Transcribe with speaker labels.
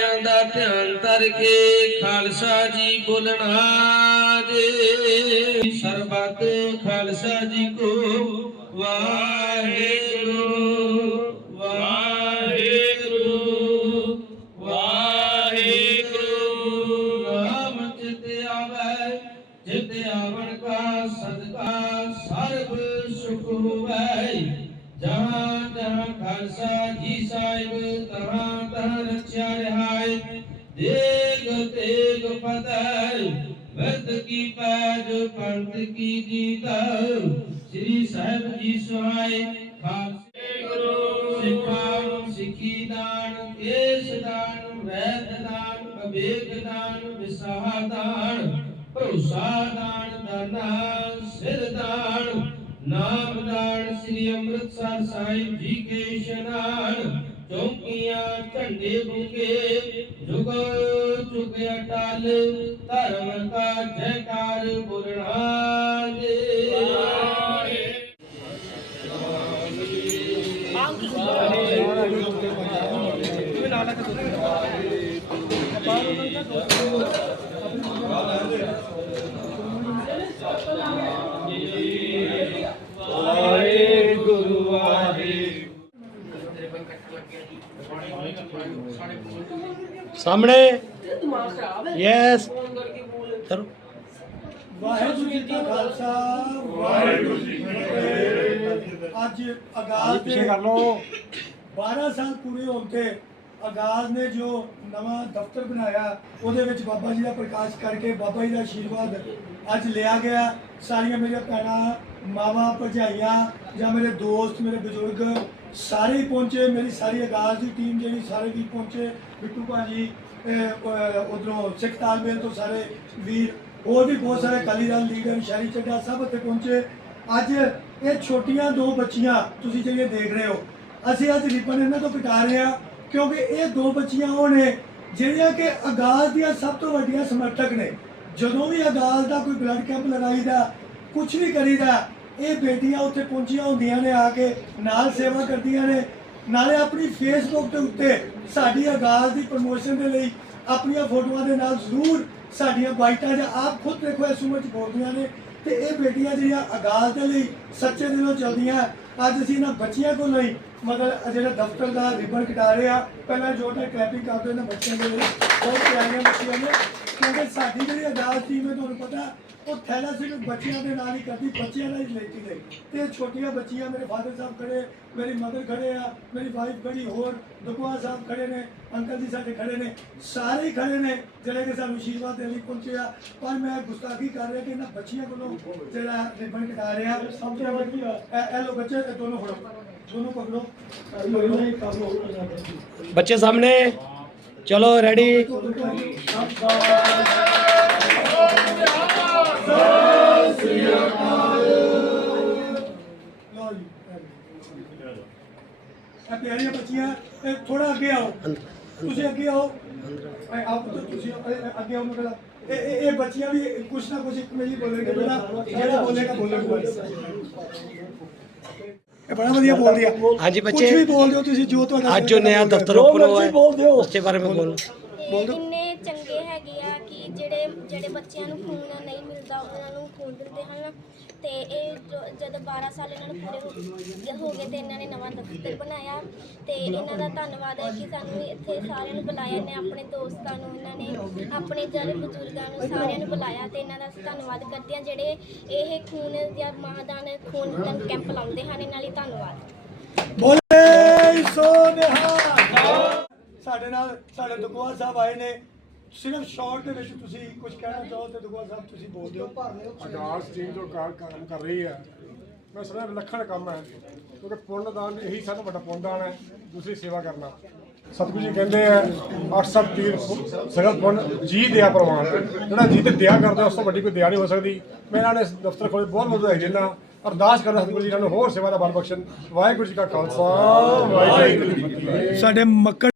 Speaker 1: ਗੁਰਦੁਆਰਿਆਂ ਦਾ ਧਿਆਨ ਧਰ ਕੇ ਖਾਲਸਾ ਜੀ ਬੋਲਣਾ ਜੇ ਸਰਬਤ ਖਾਲਸਾ ਜੀ ਕੋ ਵਾਹਿਗੁਰੂ ਵਾਹਿਗੁਰੂ ਵਾਹਿਗੁਰੂ। ਨਾਮ ਚਿਤ ਆਵੈ, ਜਿਤ ਆਵਣ ਕਾ ਸਦਕਾ ਸਰਬ ਸੁਖ ਹੋਵੈ। ਜਹਾਂ ਜਹਾਂ ਖਾਲਸਾ ਜੀ ਸਾਹਿਬ, ਤਹਾਂ ਪੰਥ ਕੀ ਜੀਤ? ਸ੍ਰੀ ਸਾਹਿਬ ਜੀ ਸੁਹਾਏ ਖਾਲਸੇ ਗੁਰੂ। ਸਿੱਖਾਂ ਸਿੱਖੀ ਦਾਨ, ਕੇਸ ਦਾਨ, ਵੈਦ ਦਾਨ, ਵਿਵੇਕ ਦਾਨ, ਵਿਸਾਹ ਦਾਨ, ਭਰੋਸਾ ਦਾਨ ਦਾਨਾ ਸਿਰ ਦਾਨ। ਨਾਮ ਦਾਨ ਸ੍ਰੀ ਅੰਮ੍ਰਿਤਸਰ ਸਾਹਿਬ ਜੀ ਕੇ ਇਸ਼ਨਾਨ ਚੌਕੀਆਂ ਝੰਡੇ ਬੁਕੇ ਜੁਗ ਜੁਗ ਅਟਲ ਧਰਮ ਕਾ ਜੈਕਾਰ ਬੁਲਣਾ ਦੇ
Speaker 2: ਸਾਹਮਣੇ। ਯੈਸ ਕਰੋ
Speaker 3: ਵਾਹਿਗੁਰੂ ਜੀ ਕਾ ਖਾਲਸਾ ਵਾਹਿਗੁਰੂ ਜੀ ਕੀ ਫਤਿਹ। ਅੱਜ ਅਗਾਜ਼
Speaker 2: ਪਿੱਛੇ
Speaker 3: ਦੇ
Speaker 2: ਕਰ ਲਓ।
Speaker 3: 12 ਸਾਲ ਪੂਰੇ ਹੋਣ ਤੇ ਅਗਾਜ਼ ਨੇ ਜੋ ਨਵਾਂ ਦਫ਼ਤਰ ਬਣਾਇਆ ਉਹਦੇ ਵਿੱਚ ਬਾਬਾ ਜੀ ਦਾ ਪ੍ਰਕਾਸ਼ ਕਰਕੇ ਬਾਬਾ ਜੀ ਦਾ ਆਸ਼ੀਰਵਾਦ ਅੱਜ ਲਿਆ ਗਿਆ। ਸਾਰੀਆਂ ਮੇਰੀਆਂ ਭੈਣਾਂ ਮਾਵਾਂ, ਭਰਜਾਈਆਂ ਜਾਂ ਮੇਰੇ ਦੋਸਤ, ਮੇਰੇ ਬਜ਼ੁਰਗ, ਸਾਰੇ ਹੀ ਪਹੁੰਚੇ, ਮੇਰੀ ਸਾਰੀ ਅਗਾਜ਼ ਦੀ ਟੀਮ ਜਿਹੜੀ ਸਾਰੇ ਵੀ ਪਹੁੰਚੇ। ਬਿੱਟੂ ਭਾਜੀ ਉਧਰੋਂ ਸਿੱਖ ਤਾਲਮੇਲ ਤੋਂ ਸਾਰੇ ਵੀਰ, ਹੋਰ ਵੀ ਬਹੁਤ ਸਾਰੇ ਅਕਾਲੀ ਦਲ, ਲੀਡਰ, ਸ਼ਹਿਰੀ ਚੱਡਾ ਸਭ ਉੱਥੇ ਪਹੁੰਚੇ। ਅੱਜ ਇਹ ਛੋਟੀਆਂ ਦੋ ਬੱਚੀਆਂ ਤੁਸੀਂ ਜਿਹੜੀਆਂ ਦੇਖ ਰਹੇ ਹੋ, ਅਸੀਂ ਅੱਜ ਰਿਪਨ ਇਹਨਾਂ ਤੋਂ ਕਟਾ ਰਹੇ ਹਾਂ, ਕਿਉਂਕਿ ਇਹ ਦੋ ਬੱਚੀਆਂ ਉਹ ਨੇ ਜਿਹੜੀਆਂ ਕਿ ਅਗਾਜ਼ ਦੀਆਂ ਸਭ ਤੋਂ ਵੱਡੀਆਂ ਸਮਰਥਕ ਨੇ। ਜਦੋਂ ਵੀ ਅਗਾਜ਼ ਦਾ ਕੋਈ ਬਲੱਡ ਕੈਂਪ ਲਗਾਈਦਾ ਕੁਝ ਵੀ ਕਰੀਦਾ, ਇਹ ਬੇਟੀਆਂ ਉੱਥੇ ਪਹੁੰਚੀਆਂ ਹੁੰਦੀਆਂ ਨੇ ਆ ਕੇ ਨਾਲ ਸੇਵਾ ਕਰਦੀਆਂ ਨੇ। ਨਾਲੇ ਆਪਣੀ ਫੇਸਬੁੱਕ ਦੇ ਉੱਤੇ ਸਾਡੀ ਆਗਾਜ਼ ਦੀ ਪ੍ਰਮੋਸ਼ਨ ਦੇ ਲਈ ਆਪਣੀਆਂ ਫੋਟੋਆਂ ਦੇ ਨਾਲ ਜ਼ਰੂਰ ਸਾਡੀਆਂ ਬਾਈਟਾਂ ਜਾਂ ਆਪ ਖੁਦ ਦੇਖੋ ਇਸ ਉਮਰ 'ਚ ਬੋਲਦੀਆਂ ਨੇ। ਤੇ ਇਹ ਬੇਟੀਆਂ ਜਿਹੜੀਆਂ ਆਗਾਜ਼ ਦੇ ਲਈ ਸੱਚੇ ਦਿਲੋਂ ਚੱਲਦੀਆਂ, ਅੱਜ ਅਸੀਂ ਇਹਨਾਂ ਬੱਚੀਆਂ ਕੋਲ ਲਈ ਮਤਲਬ ਜਿਹੜਾ ਦਫ਼ਤਰ ਦਾ ਰਿਬਨ ਕਟਾ ਰਹੇ ਆ। ਪਹਿਲਾਂ ਜੋਰਦਾਰ ਕਲੈਪਿੰਗ ਕਰਦੇ ਨੇ ਬੱਚਿਆਂ ਦੇ ਲਈ। ਬਹੁਤ ਪਿਆਰੀਆਂ ਬੱਚੀਆਂ ਨੇ। ਕਿਉਂਕਿ ਸਾਡੀ ਜਿਹੜੀ ਆਗਾਜ਼ ਟੀਮ ਹੈ ਤੁਹਾਨੂੰ ਪਤਾ ਉਹ ਥੈਲਾ ਸਿਰਫ ਬੱਚਿਆਂ ਦੇ ਨਾਲ ਹੀ ਕਰਦੀ ਬੱਚਿਆਂ ਨਾਲ ਹੀ ਰਿਲੇਟਡ ਹੈ ਤੇ ਛੋਟੀਆਂ ਬੱਚੀਆਂ ਮੇਰੇ ਫਾਦਰ ਸਾਹਿਬ ਖੜੇ ਮੇਰੀ ਮਦਰ ਖੜੇ ਆ ਮੇਰੀ ਵਾਈਫ ਖੜੀ ਹੋਰ ਦੁਕਵਾ ਸਾਹਿਬ ਖੜੇ ਨੇ ਅੰਕਲ ਜੀ ਸਾਡੇ ਖੜੇ ਨੇ ਸਾਰੇ ਹੀ ਖੜੇ ਨੇ ਜਿਹੜੇ ਕਿ ਸਾਨੂੰ ਆਸ਼ੀਰਵਾਦ ਦੇਣ ਲਈ ਪਹੁੰਚੇ ਆ। ਪਰ ਮੈਂ ਗੁਸਤਾਖੀ ਕਰ ਰਿਹਾ ਕਿ ਇਹਨਾਂ ਬੱਚੀਆਂ ਕੋਲੋਂ ਜਿਹੜਾ ਰਿਬਨ ਕਟਾ ਰਿਹਾ। ਸਭ ਤੋਂ ਵੱਡੀ ਇਹ ਲੋ ਬੱਚੇ ਦੋਨੋਂ ਫੜੋ। ਦੋਨੋਂ ਪਕੜੋ।
Speaker 2: ਬੱਚੇ ਸਾਹਮਣੇ। ਚਲੋ ਰੈਡੀ
Speaker 3: ਪਿਆਰੀਆਂ ਬੱਚੀਆਂ ਇਹ ਥੋੜਾ ਅੱਗੇ ਆਓ। ਤੁਸੀਂ ਅੱਗੇ ਆਓ। ਇਹ ਆਪ ਤੋਂ ਤੁਸੀਂ ਇਹ ਅੱਗੇ ਆਓ ਮੇਰਾ ਇਹ ਇਹ ਇਹ ਬੱਚੀਆਂ ਵੀ ਕੁਛ ਨਾ ਕੁਛ ਇੱਕ ਮੇਰੀ ਬੋਲਣਗੇ ਬੇਟਾ ਜਿਹੜਾ ਬੋਲੇਗਾ ਬੋਲੇਗਾ। ਇਹ ਬੜਾ ਵਧੀਆ ਬੋਲਦੀ ਆ।
Speaker 2: ਹਾਂਜੀ ਬੱਚੇ ਕੁਝ
Speaker 3: ਵੀ ਬੋਲਦੇ ਹੋ ਤੁਸੀਂ ਜੋ ਤੁਹਾਡਾ
Speaker 2: ਅੱਜ ਉਹ ਨਯਾ ਦਫ਼ਤਰ ਜੋ ਓਪਨ ਹੋਇਆ ਮਰਜ਼ੀ ਹੈ ਬੋਲਦੇ
Speaker 3: ਹੋ।
Speaker 4: उसके
Speaker 3: ਦਿਓ।
Speaker 4: ਇੰਨੇ ਚੰਗੇ ਹੈਗੇ ਆ ਕਿ ਜਿਹੜੇ ਜਿਹੜੇ ਬੱਚਿਆਂ ਨੂੰ ਖੂਨ ਨਹੀਂ ਮਿਲਦਾ ਉਹਨਾਂ ਨੂੰ ਖੂਨ ਦਿੰਦੇ ਹਨ। ਤੇ ਇਹ ਜੋ- ਜਦ 12 ਸਾਲ ਇਹਨਾਂ ਨੂੰ ਪੂਰੇ ਹੋ- ਹੋ ਗਏ ਤੇ ਇਹਨਾਂ ਨੇ ਨਵਾਂ ਦਫ਼ਤਰ ਬਣਾਇਆ। ਤੇ ਇਹਨਾਂ ਦਾ ਧੰਨਵਾਦ ਹੈ ਕਿ ਸਾਨੂੰ ਇੱਥੇ ਸਾਰਿਆਂ ਨੂੰ ਬੁਲਾਇਆ ਨੇ ਆਪਣੇ ਦੋਸਤਾਂ ਨੂੰ ਇਹਨਾਂ ਨੇ ਆਪਣੇ ਜਿਹੜੇ ਬਜ਼ੁਰਗਾਂ ਨੂੰ ਸਾਰਿਆਂ ਨੂੰ ਬੁਲਾਇਆ ਤੇ ਇਹਨਾਂ ਦਾ ਅਸੀਂ ਧੰਨਵਾਦ ਕਰਦੇ ਹਾਂ। ਜਿਹੜੇ ਇਹ ਖੂਨ ਜਾਂ ਮਹਾਦਾਨ ਖੂਨ ਦਾ ਕੈਂਪ ਲਾਉਂਦੇ ਹਨ ਇਹਨਾਂ ਲਈ ਧੰਨਵਾਦ।
Speaker 3: ਬੋਲੇ ਸੋ ਨਿਹਾਲ ਸਾਡੇ ਨਾਲ ਸਾਡੇ ਦੁਗਵਾ ਸਾਹਿਬ ਆਏ ਨੇ। ਸਿਰਫ ਸ਼ਾਰਟ ਦੇ ਵਿੱਚ ਤੁਸੀਂ ਕੁਝ ਕਹਿਣਾ ਚਾਹੋ ਤੇ ਦੁਗਵਾ ਸਾਹਿਬ ਤੁਸੀਂ ਬੋਲ ਦਿਓ
Speaker 5: ਆਗਾਜ਼ ਟੀਮ ਜੋ ਕਾਰ ਕੰਮ ਕਰ ਰਹੀ ਹੈ ਮੈਂ ਸਮਝਦਾ ਵਿਲੱਖਣ ਕੰਮ ਹੈ। ਕਿਉਂਕਿ ਪੁੰਨ ਦਾਨ ਇਹੀ ਸਭ ਤੋਂ ਵੱਡਾ ਪੁੰਨ ਦਾਨ ਹੈ ਦੂਸਰੀ ਸੇਵਾ ਕਰਨਾ। ਸਤਿਗੁਰੂ ਜੀ ਕਹਿੰਦੇ ਆ ਅੱਠ ਸਭ ਤੀਰ ਸਗਲ ਪੁੰਨ ਜੀ ਦਿਆ ਪ੍ਰਮਾਣ ਜਿਹੜਾ ਜੀ ਤੇ ਦਿਆ ਕਰਦਾ ਉਸ ਤੋਂ ਵੱਡੀ ਕੋਈ ਦਿਆ ਨਹੀਂ ਹੋ ਸਕਦੀ। ਮੈਂ ਇਹਨਾਂ ਨੇ ਦਫ਼ਤਰ ਕੋਲ ਬਹੁਤ ਬਹੁਤ ਵਧਾਈ ਦਿੰਦਾ। ਅਰਦਾਸ ਕਰਦਾ ਸਤਿਗੁਰੂ ਜੀ ਇਹਨਾਂ ਨੂੰ ਹੋਰ ਸੇਵਾ ਦਾ ਬਲ ਬਖਸ਼ਣ। ਵਾਹਿਗੁਰੂ ਜੀ ਕਾ ਖਾਲਸਾ ਵਾਹਿਗੁਰੂ ਜੀ
Speaker 3: ਸਾਡੇ ਮੱਕੜ